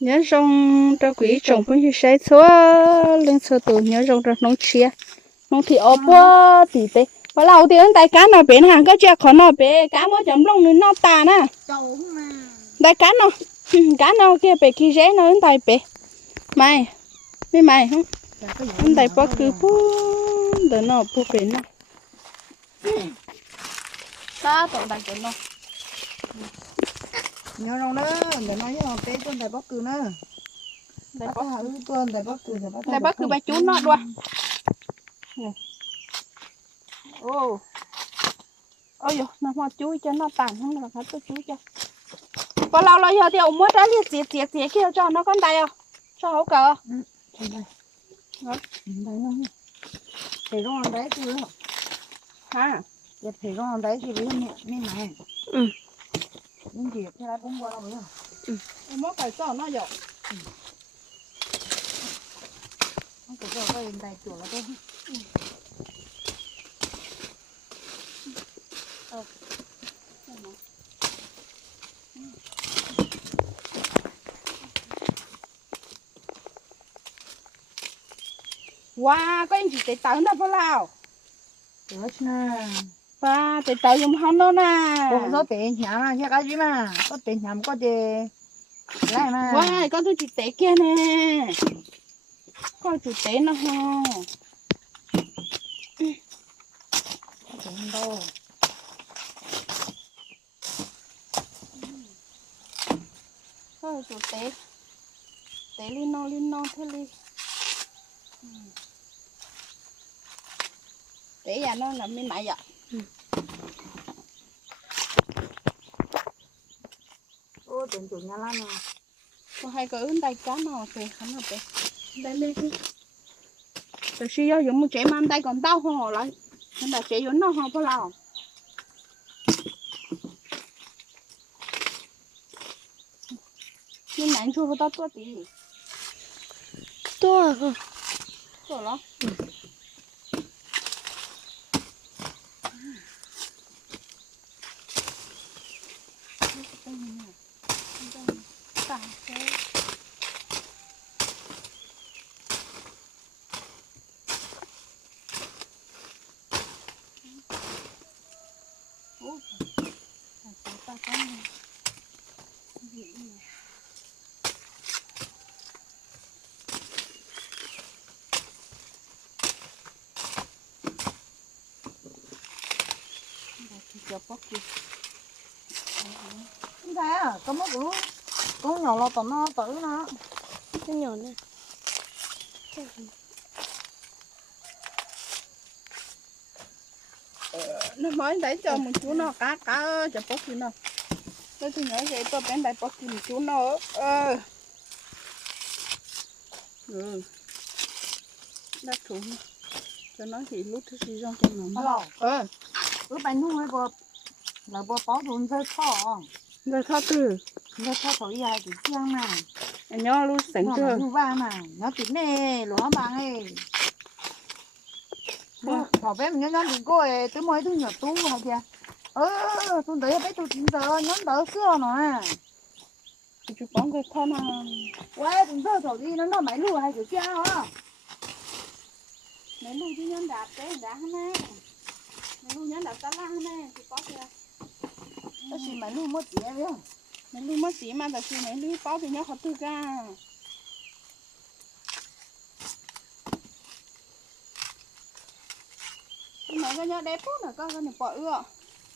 nhớ rong cho quỷ trồng cũng như sai số lên số tụ nhớ rong cho nông chia nông thì ở bữa thì bé và lâu thì anh đại cá nào bên hàng có chưa? Khó nào bé cá mới chấm lông nữa nó tà nè đại cá nào cá nào kia bé kia rẽ nó anh đại bé mày mấy mày không anh đại bớt cứ bố đỡ nó bố bên nó. Ta tổng đại cái nó nhớ đâu nữa để nói họ cái con đại bóc cừ nữa. Đại bóc hử con đại bóc cừ đại bớt cứ bà chú nó đua ô. Ôi dồi nó mà chú cho nó tàn không là tôi chú cho. Có lâu lâu giờ thì ông mới ra liệt diệt diệt diệt kia cho nó con tay không cho hậu cờ. Đây. Nó thấy con đấy chưa hả? Giờ thấy con đấy thì biết mẹ mẹ này Ừ. nhưng chỉ cái này cũng qua đâu nữa? Ông mới phải cho nó dọc không có cho cái đại chuột là tôi wow có anh chị tới tới đâu phải lao được nè và tới tới dùng hông đó nè. Có số tiền nhà mà cái gì mà. Có tiền nhà có tiền lại mà. Wow con tôi chị tế kia nè. Con chị tế nó ha. Có tiền đâu con chị tế tế lên nó lên nó thế tế nhà nó là bên mày vậy ô tiền chủ nhà lan mà có hai cái ứng tay cá nào thì không hợp đấy đây lên đi rồi suy cho dùng một trẻ mang tay còn đau không lại. Nên là trẻ dùng nó không có lao nhưng mà anh chưa có tốt tí to hả rồi đó giờ bóc đi không thấy à có mất luôn có nhỏ lo tao nó tử nó. Cái nhỏ này. Nó mới đấy cho một chú nó cá cá cho bóc đi nó. Tôi thì nhớ vậy tôi bên đây bóc đi một chú nó. Ơ ừ. Đắt thủ cho nó thì lúc thứ gì trong trong nó. Ờ. Cứ bánh nu hay bò là bò bó đun rơi thọ rồi thôi từ. Rơi thọ thổi dài thì chiang mà nhớ sẵn nó chưa nu va mà nó tính nè lúa bằng ấy thọ bé mình nhớ nhớ đừng cô ấy tới mấy thứ nhỏ tú hả kìa ơ tôi thấy bé tôi chính giờ nhớ đỡ xưa à thì chú bóng cái thân à quay cũng giờ thổi đi nó nó lùa hay kiểu chiang hả? Mấy lúc chứ nhân đạp cái đá hết nè mấy lúc nhân đạp ta la có kìa nó chỉ máy lùa mất gì không? Mấy lúc mất xí mà tại vì mấy lúc có thì nhớ khó tư ca. Mà có nhớ đẹp phút là cái này bỏ ưa.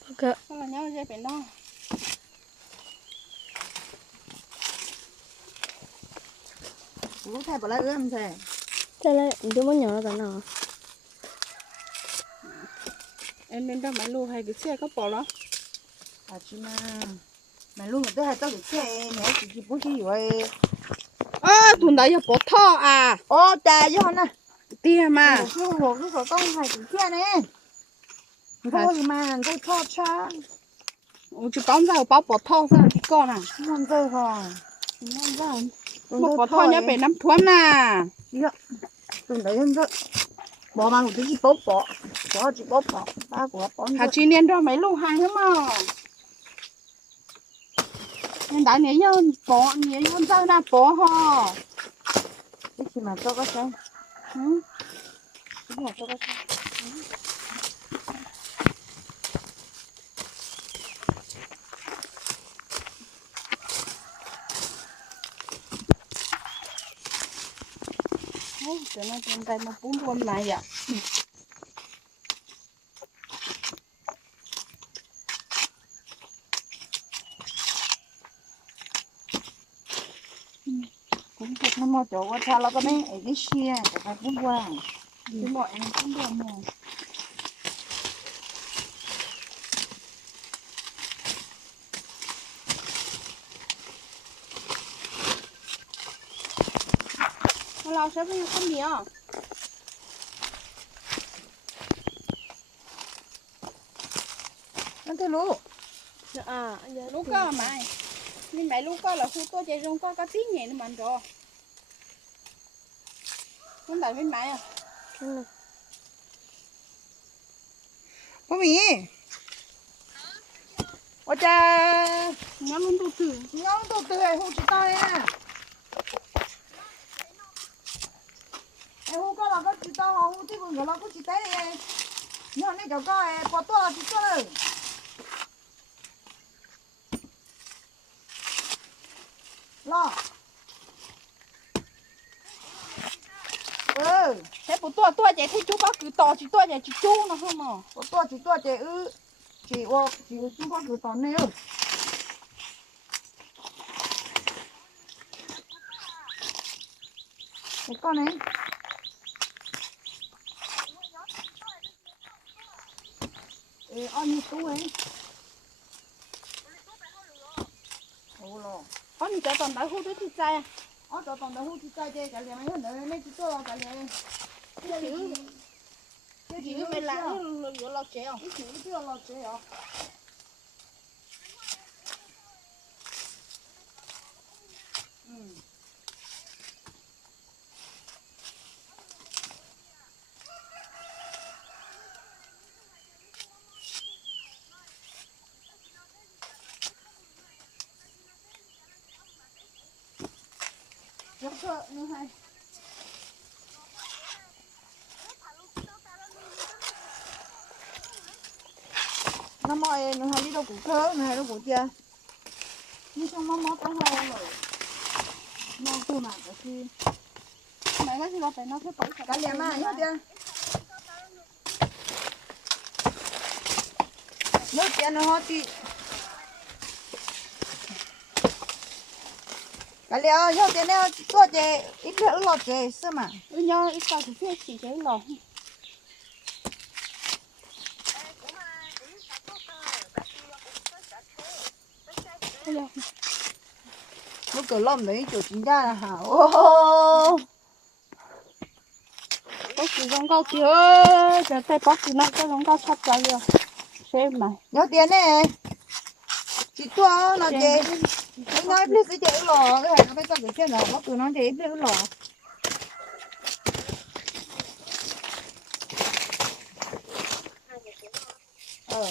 Ok. Có là nhớ dây biển đó lúc thay bỏ lại ưa em thề đây là mới nhỏ nó. Nào em lên đó mấy lúc hay cái xe có bỏ đó à chứ mà tôi hay tao cái xe mẹ chỉ chỉ bố chỉ vậy ơ thùng đấy bỏ thọ à? Ô trời cho nè. Tia mà. Cái hồ cái hồ con hay cái kia nè. Thôi mà tôi thọ cha. Ủa chú bóng ra thọ ra thì con à? Ngon rồi rồi ngon rồi một bỏ thọ nhá bể năm thuần à tôi đấy hơn rồi bỏ mà một cái gì bóp bỏ bỏ chỉ bóp bỏ ba của bỏ hà chi niên đó mấy lúc hàng thế mà nhưng đại nhảy nhau bỏ nhảy con sao na bỏ ho cái gì mà cho sao cái gì mà cho có sao Ôi, trời nó trên tay mà bún luôn này ạ cũng thật nó mò chỗ qua sao nó có mấy ấy cái xe cái phải cũng qua. Cái mọi em cũng được mà. Nó sẽ với con gì à nó thế lú à giờ lúc có mà nhưng mẹ lúc có là khu tôi chạy rong có có tiếng nhẹ nó mạnh rồi không tại bên mẹ à? Ừ. có mì ôi cha! Ngắm luôn tôi thử. Nhóm tôi từ ấy hút tay à em hút có là có chỉ tao hút thì cũng là có chỉ tay này nhưng này cháu có ấy bỏ to là chỉ to rồi lo ừ thế bữa tôi tôi chạy thấy chú bác cứ to chỉ tôi chạy chỉ chú nó không mà bỏ to chỉ to chỉ ừ chỉ ô chỉ chúng con cứ to này ừ cái con này Ê, ăn như tú ấy. Ồ lò. có những cái toàn đại hút đứa thì sai à Ở chỗ toàn đã hút chích tay cả liền mấy nữa mấy chỉ tôi cả liền. Cái Dạ, chữ cái chữ mày làm nó lừa lọt trẻ không cái chữ chưa lọt chế à. Rất sợ như hay. nó mồi nó hay đi đâu cũng cơ nó hay đâu cũng chưa đi xong mắm mắm tới hai rồi. Nó tu mà cái gì mấy cái gì nó phải nó phải bóng cái liền mà nhá chưa nó kia nó hoa đi cái liền nhá tiền nó có chơi ít nữa lọt chơi sao mà? Nhá ít sao thì phải chỉ chơi lọt. Nó cửa lom đấy chỗ chính ra là hảo. Có chỉ giống cao kia giờ tay bóc thì nó có giống cao sắp ra rồi xem mày nhớ tiền này chỉ tua nó chế nó nói biết cái chế lò cái này nó phải cho cái chuyện nào nó cứ nói chế biết cái lò ờ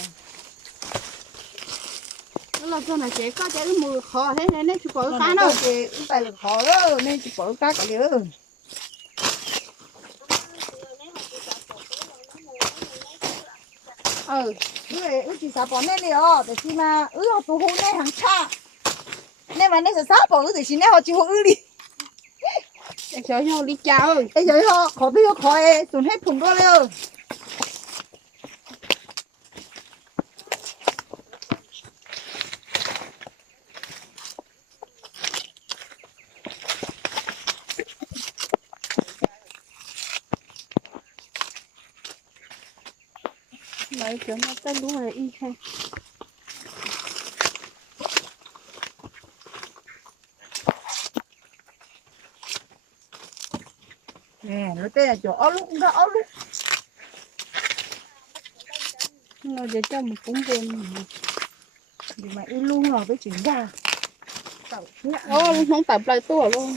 là cho này chế có chế mùi khó thế nên chỉ có nó cái nó đâu. chế phải là khó đó nên chỉ bỏ cá cả liều ừ vậy ước chỉ sao bỏ nên đi ờ để khi mà ước họ tụ hôn nên hàng cha. Nên mà nên sẽ sao bỏ ước để xin nên họ chịu ước đi. Để cho nhau đi chào. Ê giờ họ khó biết khó ê tụi hết phùng đó liều cho nó tới đúng rồi y hay nè nó là chỗ áo lúc đó áo lúc nó để cho một cũng buồn nhưng mà in luôn rồi với chuyện ra ô không tập lại tua luôn.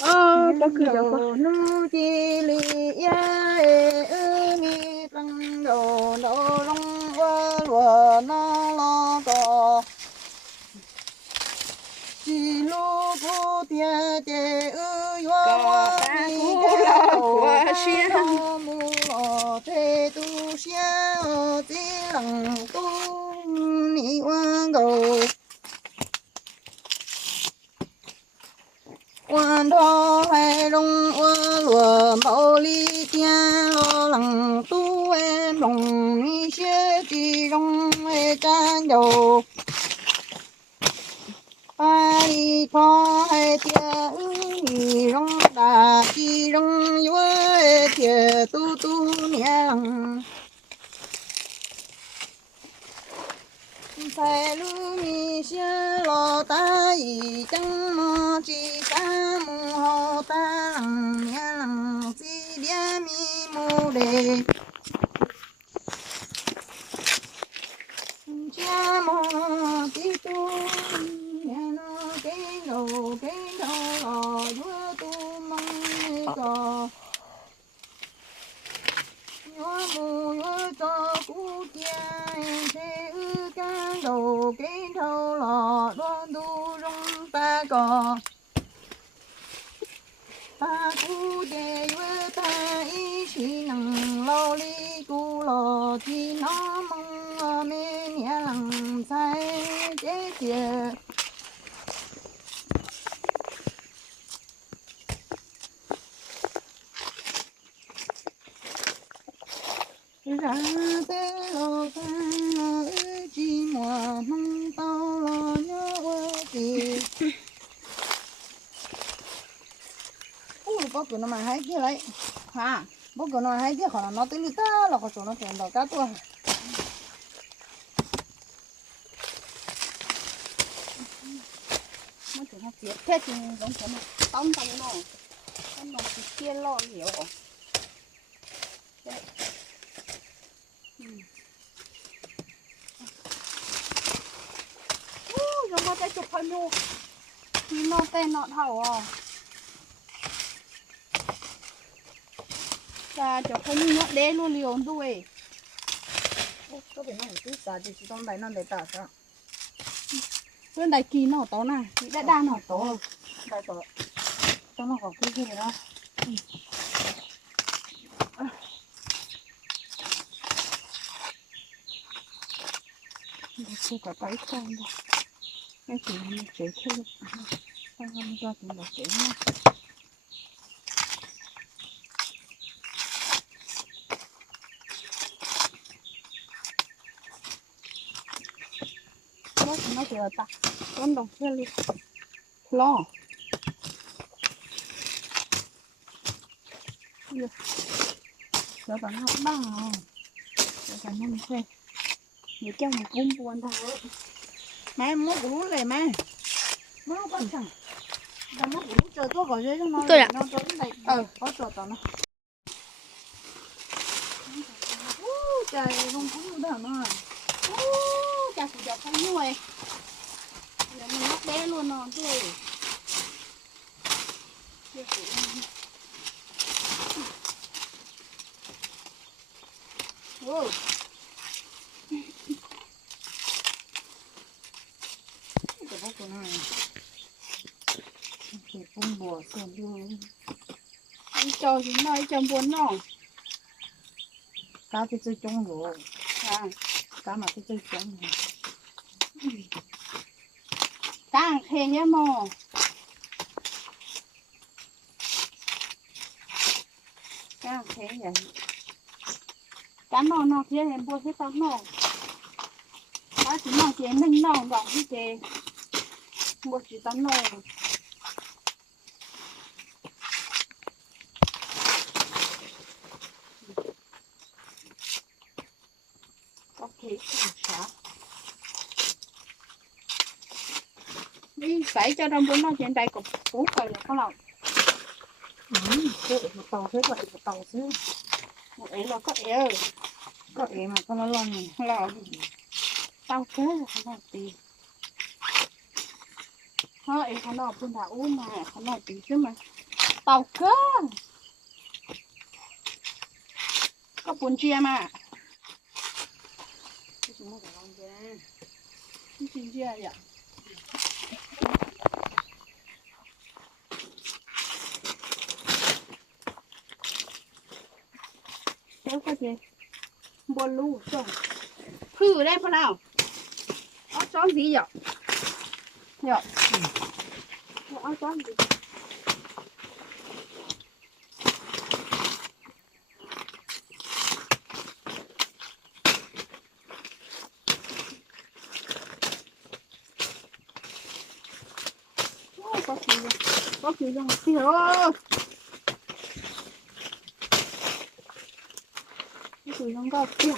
Ờ đó cứ cho con đồ nu đồ đậu long qua lùa nó chỉ lô cô tia tê ư hoa hoa đi cầu hoa xia mù lò tê tu ni hoa cầu quan đó chan ai có đi kho hay rong đà chi rong yue tiề tu tu nia phải lu mi xia lo ta y chẳng mo chi ta mu ho ta lằng mía lằng chi đĩa mi mu đề. Chi tu mía nó cái đầu cái đầu lò vua tu mong cò nhớ mù nhớ cho cú cha thế ư ca đầu cái thâu lò đoan tu rong ta cò. Ta cú đề ta ý chỉ nằng lo li cú lò thì nó mong say sai chế chìa ra tế lô ca ư chi mùa mong tao lo nhớ quê thì ui bố cửa nó mà hay kia lấy. Hả? Bố cửa nó hay kia khỏi là nó tới lì ta là khỏi chỗ nó chuyển đầu cá tua. Mới cho không? Thế thì giống nó thì chụp hình luôn tên nọ và chụp hình đế luôn liền đuôi có phải nó phải cứ xả chỉ trong đấy nó để tả sao bên đại kỳ nó to nè bị đã đa nó to đây có cho nó có cái gì đó chưa có tay không đâu cái gì nó chế thêm. Không không ra thì nó chế nha nó nó chờ ta con đồng kia đi lo. Giờ bạn học bằng rồi giờ bạn năm thuê để cho một cung buồn thôi mẹ mua củ này mẹ. Mua bắt chẳng. Đã mua củ chờ tôi gọi cho nó. Tôi ạ. nó cái này ờ có chờ tao nó. Trời không cũng được mà. Ô, chà sủi dọc không nuôi. Giờ mình lóc bé luôn nó tôi Ồ. Cái bốc của nó này. Cái cung bò sườn đưa anh cho chúng nó trong buồn nó. Cá thì chơi trống rồi à. Cá mà chơi trống rồi càng khe nhá mò. Càng khe vậy cá nó nó kia em mua cái tóc nó cá chỉ nó chế mình nó đỏ cái chế mua chỉ tóc nó 120 trên đây cục cú thôi là có lòng. Một tàu thế vậy một tàu chứ một ế là có ấy có ế mà có lòng lòng tao thế là không làm nó ế không đâu phun thảo uống mà không làm tiền chứ mà. Tàu cơ có bún chia mà phun chia vậy? Kéo có gì buồn lù rồi thử đây phần nào áo chó gì vậy nhở áo chó gì Ôi, có gì vậy? có gì trong kia ơi cái gì trong đó kia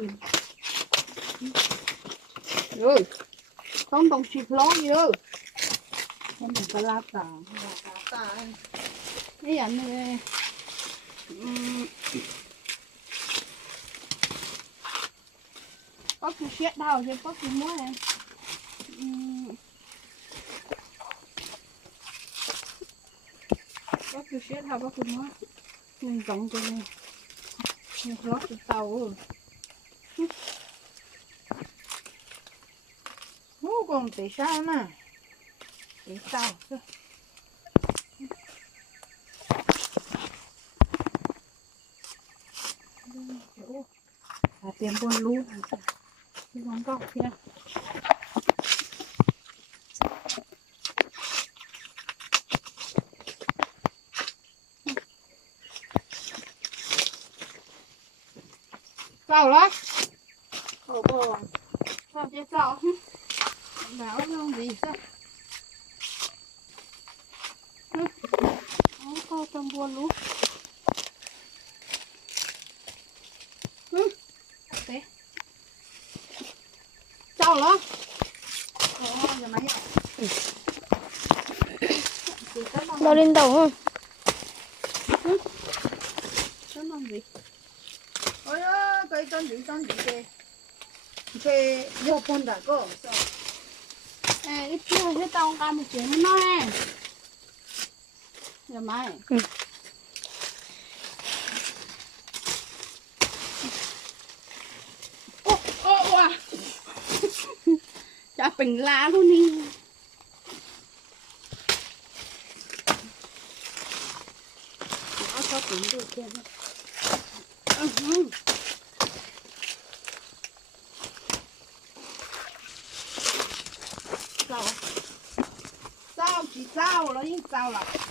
gì rồi con đồng chịu lo gì đâu. Em đừng có la tả. Cái ảnh này có cái xét đào thì có cái muối này. Ừ. Có cái xét đào có cái muối mình giống cái này mình nó cái tàu rồi. còn tại sao nè cái tàu thôi. là tiền buồn luôn cái món gọc kia Sao đó? ồ bò Sao chứ sao? Bảo không gì sao? Không có trong. Ừ. Thế. Sao đó? ồ giờ có mong Đau lên đầu không? có mong gì? ôi ơi cái con gì con gì kì kì vô con đã có sao Ê, ít chưa hết tao ca một chuyện nó nói nè. Giờ mày. Ừ. Ô, ô, à. Chả bình lá luôn đi. Nó có tính được chưa? Ừ, ừ. Sao? Sao